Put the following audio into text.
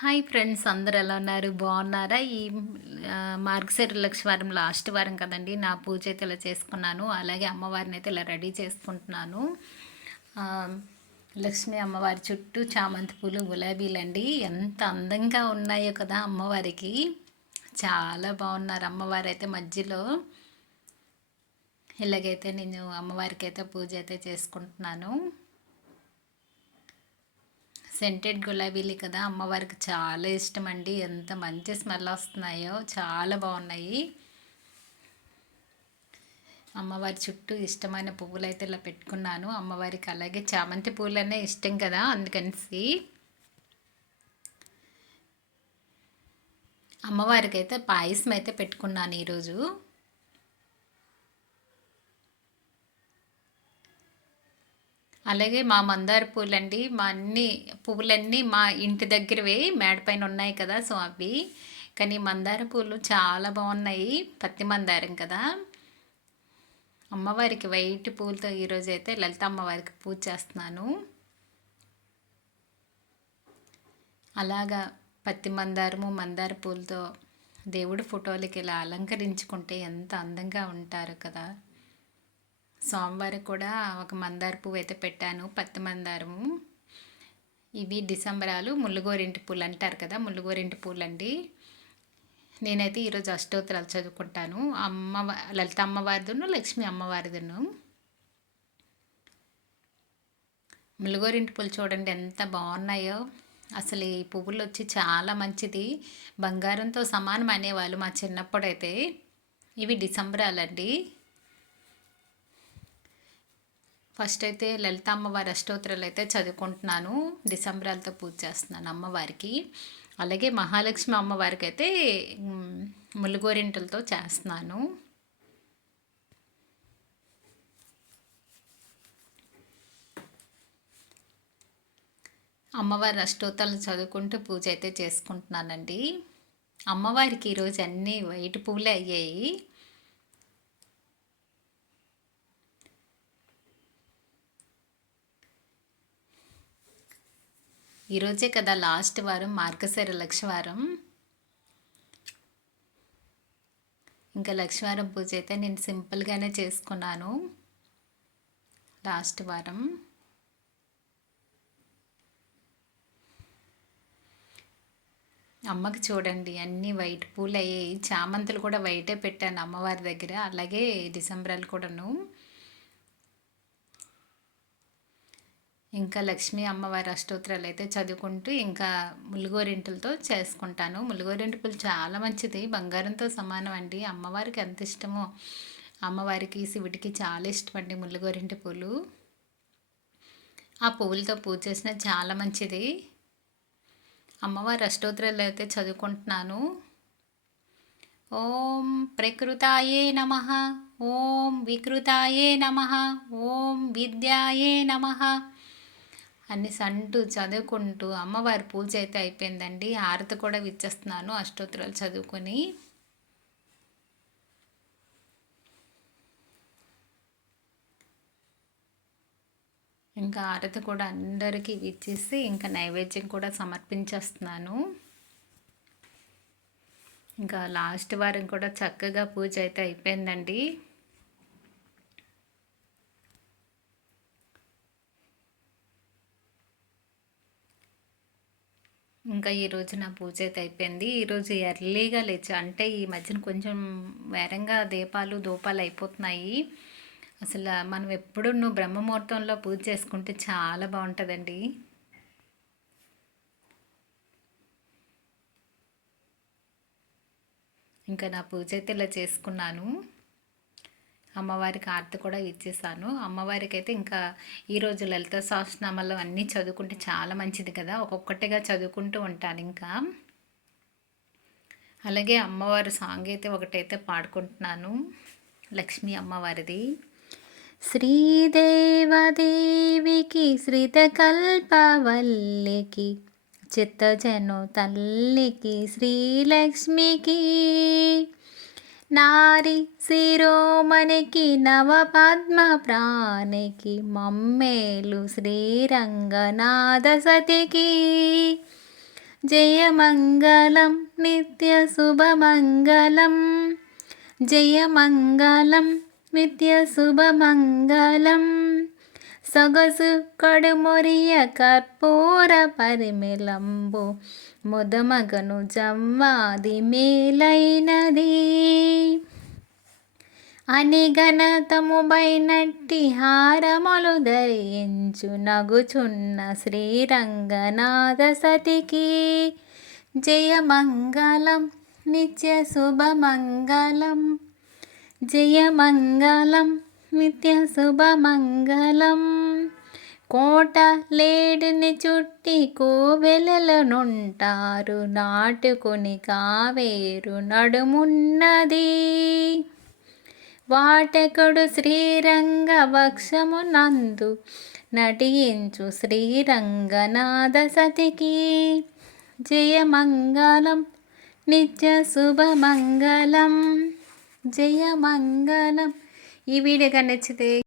Hi friends అందరు ఎలా ఉన్నారు? బాగున్నారా? ఈ ఆ, మార్గశిర వారం లాస్ట్ వారం కదండి నా పూజ అయితే ఇలా చేసుకున్నాను. అలాగే అమ్మవారిని అయితే ఇలా రెడీ చేసుకుంటున్నాను. లక్ష్మి అమ్మవారి చుట్టూ చామంతి పూలు గులాబీలండి. ఎంత అందంగా ఉన్నాయో కదా అమ్మవారికి. చాలా బాగున్నారు అమ్మవారు అయితే మధ్యలో. ఇలాగైతే నేను అమ్మవారికి అయితే పూజ అయితే చేసుకుంటున్నాను. సెంటెడ్ గులాబీలు కదా అమ్మవారికి చాలా ఇష్టం అండి ఎంత మంచి స్మెల్ వస్తున్నాయో చాలా బాగున్నాయి. అమ్మవారి చుట్టూ ఇష్టమైన పువ్వులు అయితే ఇలా పెట్టుకున్నాను. అమ్మవారికి అలాగే చామంతి పూలనే ఇష్టం కదా అందుకనేసి. అమ్మవారికి అయితే పాయసం అయితే పెట్టుకున్నాను ఈరోజు. అలాగే మా మందార పూలండి మా అన్ని పువ్వులన్నీ మా ఇంటి దగ్గరవే మేడపైన ఉన్నాయి కదా సో అవి. కానీ మందార పూలు చాలా బాగున్నాయి పత్తి మందారం కదా. అమ్మవారికి వైట్ పూలతో ఈరోజు అయితే లలిత అమ్మవారికి పూజ చేస్తున్నాను. అలాగా పత్తి మందారము మందార పూలతో దేవుడి ఫోటోలకి ఇలా అలంకరించుకుంటే ఎంత అందంగా ఉంటారు కదా. సోమవారం కూడా ఒక మందార పువ్వు అయితే పెట్టాను పత్తి మందారము. ఇవి డిసెంబరాలు ముల్లుగోరింటి పూలు అంటారు కదా ముల్లుగోరింటి పూలు అండి నేనైతే ఈరోజు అష్టోత్తరాలు చదువుకుంటాను. అమ్మ లలిత అమ్మవారిదును లక్ష్మి అమ్మవారిదును. ముల్లుగోరింటి పూలు చూడండి ఎంత బాగున్నాయో. అసలు ఈ పువ్వులు వచ్చి చాలా మంచిది. బంగారంతో సమానం అనేవాళ్ళు మా చిన్నప్పుడైతే. ఇవి డిసెంబరాలండి. ఫస్ట్ అయితే లలిత అమ్మవారి అష్టోత్తరాలు అయితే చదువుకుంటున్నాను డిసెంబరాలతో పూజ చేస్తున్నాను అమ్మవారికి. అలాగే మహాలక్ష్మి అమ్మవారికి అయితే ములుగోరింటలతో చేస్తున్నాను. అమ్మవారి అష్టోత్తరాలు చదువుకుంటూ పూజ అయితే చేసుకుంటున్నానండి. అమ్మవారికి ఈరోజు అన్నీ వైట్ పువ్వులే అయ్యాయి. ఈరోజే కదా లాస్ట్ వారం మార్గశిర లక్షవారం. ఇంకా లక్షవారం పూజ అయితే నేను సింపుల్గానే చేసుకున్నాను లాస్ట్ వారం. అమ్మకి చూడండి అన్నీ వైట్ పూలు అయ్యాయి చామంతులు కూడా వైటే పెట్టాను అమ్మవారి దగ్గర. అలాగే డిసెంబర్లు కూడాను. ఇంకా లక్ష్మీ అమ్మవారి అష్టోత్తరాలు అయితే చదువుకుంటూ ఇంకా ములుగోరింటులతో చేసుకుంటాను. ములుగోరింటులు చాలా మంచిది. బంగారంతో సమానం అండి. అమ్మవారికి ఎంత ఇష్టమో అమ్మవారికి శివుడికి చాలా ఇష్టం అండి ములుగోరింటి పూలు. ఆ పువ్వులతో పూజ చేసిన చాలా మంచిది. అమ్మవారి అష్టోత్తరాలు అయితే చదువుకుంటున్నాను. ఓం ప్రకృతాయే నమ. ఓం వికృతాయే నమ. ఓం విద్యాయే నమ. అన్ని సంటూ చదువుకుంటూ అమ్మవారి పూజ అయితే అయిపోయిందండి. హారతి కూడా విచ్చేస్తున్నాను అష్టోత్తరాలు చదువుకొని. ఇంకా హారతి కూడా అందరికీ ఇచ్చేసి ఇంకా నైవేద్యం కూడా సమర్పించేస్తున్నాను. ఇంకా లాస్ట్ వారం కూడా చక్కగా పూజ అయితే అయిపోయిందండి. ఇంకా ఈరోజు నా పూజ అయితే అయిపోయింది. ఈరోజు ఎర్లీగా లేచా. అంటే ఈ మధ్యన కొంచెం వేరంగా దీపాలు దూపాలు అయిపోతున్నాయి. అసలు మనం ఎప్పుడు నువ్వు బ్రహ్మముహూర్తంలో పూజ చేసుకుంటే చాలా బాగుంటుందండి. ఇంకా నా పూజ అయితే ఇలా చేసుకున్నాను. అమ్మవారికి ఆర్తి కూడా ఇచ్చేసాను. అమ్మవారికి అయితే ఇంకా ఈరోజు లలిత సహస్రనామాలు అన్నీ చదువుకుంటే చాలా మంచిది కదా. ఒక్కొక్కటిగా చదువుకుంటూ ఉంటాను ఇంకా. అలాగే అమ్మవారి సాంగ్ అయితే ఒకటైతే పాడుకుంటున్నాను. లక్ష్మీ అమ్మవారిది. శ్రీదేవదేవికి శ్రితకల్పవల్లికి చిత్తజను తల్లికి శ్రీలక్ష్మికి నారి శిరోమణికి నవపద్మ ప్రాణికి మమ్మేలు శ్రీరంగనాథ సతికి. జయమంగళం నిత్య శుభమంగళం. జయమంగళం నిత్య శుభమంగళం. సొగసు కడుమొరియ కర్పూర పరిమిలంబు ముదమగను జమ్మాది మేలైనది. అని ఘనతముబైనట్టి హారములు ధరించు నగుచున్న శ్రీరంగనాథ సతికి. జయమంగళం నిత్య శుభమంగళం. జయమంగళం నిత్య శుభమంగళం. కోట లేడిని చుట్టి కోవెలలనుంటారు నాటుకుని కావేరు నడుమున్నది. వాటకుడు శ్రీరంగ వక్షమునందు నటించు శ్రీరంగనాథ సతికి. జయమంగళం నిత్య శుభమంగళం. జయమంగళం ఈ వీడియో కానీ నచ్చితే